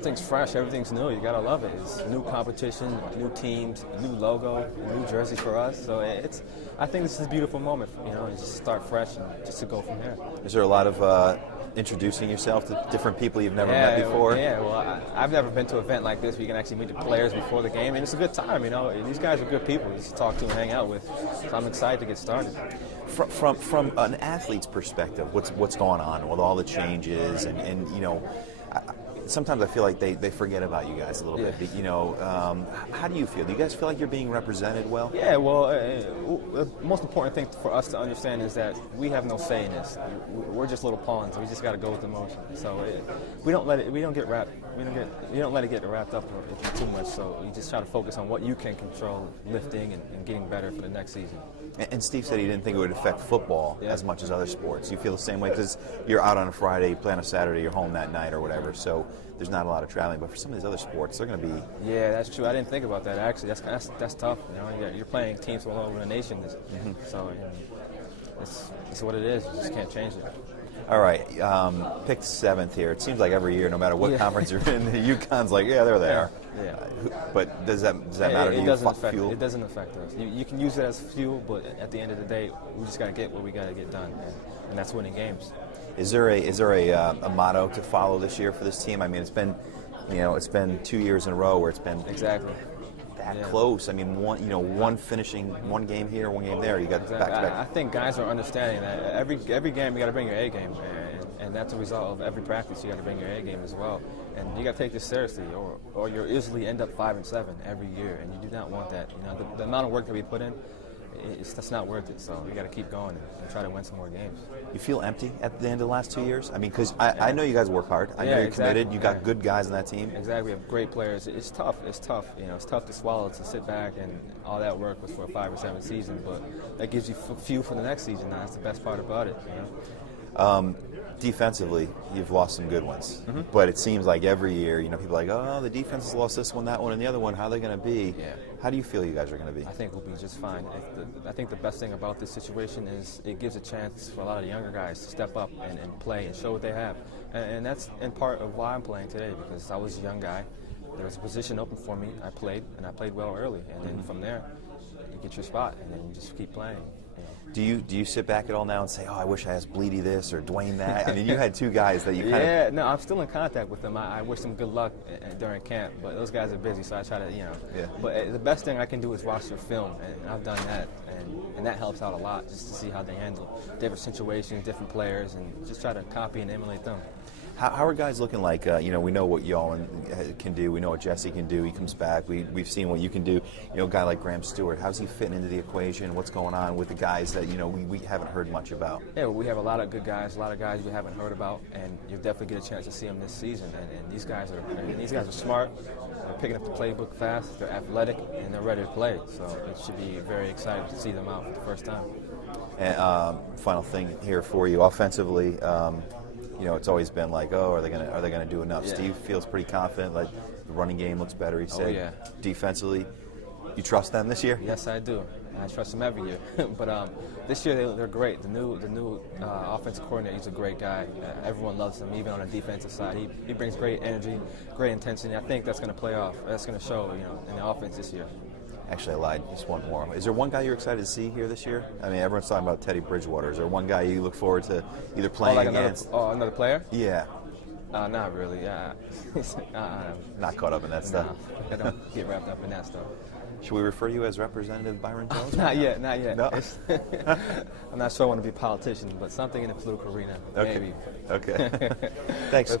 everything's fresh, everything's new. You gotta love it. It's new competition, new teams, new logo, new jerseys for us. So I think this is a beautiful moment, and just start fresh and just to go from there. Is there a lot of introducing yourself to different people you've never met before? Yeah, well, I've never been to an event like this where you can actually meet the players before the game, and it's a good time, These guys are good people just to talk to and hang out with, so I'm excited to get started. From an athlete's perspective, what's going on with all the changes, and sometimes I feel like they forget about you guys a little bit. But, how do you feel? Do you guys feel like you're being represented well? Yeah, well, the most important thing for us to understand is that we have no say in this. We're just little pawns. We just got to go with the motion. So we don't let it get wrapped up too much. So you just try to focus on what you can control, lifting and getting better for the next season. And Steve said he didn't think it would affect football as much as other sports. You feel the same way because you're out on a Friday, you play on a Saturday, you're home that night or whatever. So there's not a lot of traveling. But for some of these other sports, they're going to be. Yeah, that's true. I didn't think about that. Actually, that's tough. You're playing teams all over the nation, so it's what it is. You just can't change it. All right, picked 7th here. It seems like every year, no matter what conference you're in, the UConn's like, there they are. Yeah. But does that matter to you? It doesn't affect us. You can use it as fuel, but at the end of the day, we just got to get what we got to get done, and that's winning games. Is there a motto to follow this year for this team? I mean, it's been 2 years in a row where it's been exactly that close. I mean, one finishing one game here, one game there. You got back to back. I think guys are understanding that every game you got to bring your A game, and that's a result of every practice. You got to bring your A game as well, and you got to take this seriously, or you'll easily end up 5-7 every year, and you do not want that. The amount of work that we put in. That's not worth it, so we got to keep going and try to win some more games. You feel empty at the end of the last 2 years? I mean, because I know you guys work hard. I know you're committed. You got good guys on that team. Exactly. We have great players. It's tough. It's tough. It's tough to swallow to sit back and all that work was for a 5 or 7 season, but that gives you fuel for the next season. That's the best part about it. Defensively, you've lost some good ones, but it seems like every year, people are like, oh, the defense has lost this one, that one, and the other one. How are they going to be? Yeah. How do you feel you guys are going to be? I think we'll be just fine. I think the best thing about this situation is it gives a chance for a lot of the younger guys to step up and play and show what they have, and that's in part of why I'm playing today, because I was a young guy. There was a position open for me. I played well early, and then from there, you get your spot, and then you just keep playing. Do you sit back at all now and say, oh, I wish I asked Bleedy this or Dwayne that? I mean, you had 2 guys that you kind of... Yeah, no, I'm still in contact with them. I wish them good luck during camp, but those guys are busy, so I try to, Yeah. But the best thing I can do is watch their film, and I've done that, and that helps out a lot, just to see how they handle different situations, different players, and just try to copy and emulate them. How are guys looking like, we know what y'all can do. We know what Jesse can do. He comes back. We've seen what you can do. A guy like Graham Stewart, how's he fitting into the equation? What's going on with the guys that, we haven't heard much about? Yeah, well, we have a lot of good guys, a lot of guys we haven't heard about, and you'll definitely get a chance to see them this season. And these guys are smart. They're picking up the playbook fast. They're athletic, and they're ready to play. So it should be very exciting to see them out for the first time. And final thing here for you, offensively. It's always been like, oh, are they gonna do enough? Yeah. Steve feels pretty confident. Like the running game looks better. He said. Oh, yeah. Defensively, you trust them this year? Yes, I do. I trust them every year. But this year they're great. The new offensive coordinator, he's a great guy. Everyone loves him, even on the defensive side. He brings great energy, great intensity. I think that's going to play off. That's going to show, in the offense this year. Actually, I lied. Just one more. Is there one guy you're excited to see here this year? I mean, everyone's talking about Teddy Bridgewater. Is there one guy you look forward to either playing against? Another player? Yeah. Not really. Not caught up in that stuff. I don't get wrapped up in that stuff. Should we refer you as Representative Bryon Jones? Not yet. No? I'm not sure I want to be a politician, but something in the political arena, maybe. Okay. Thanks.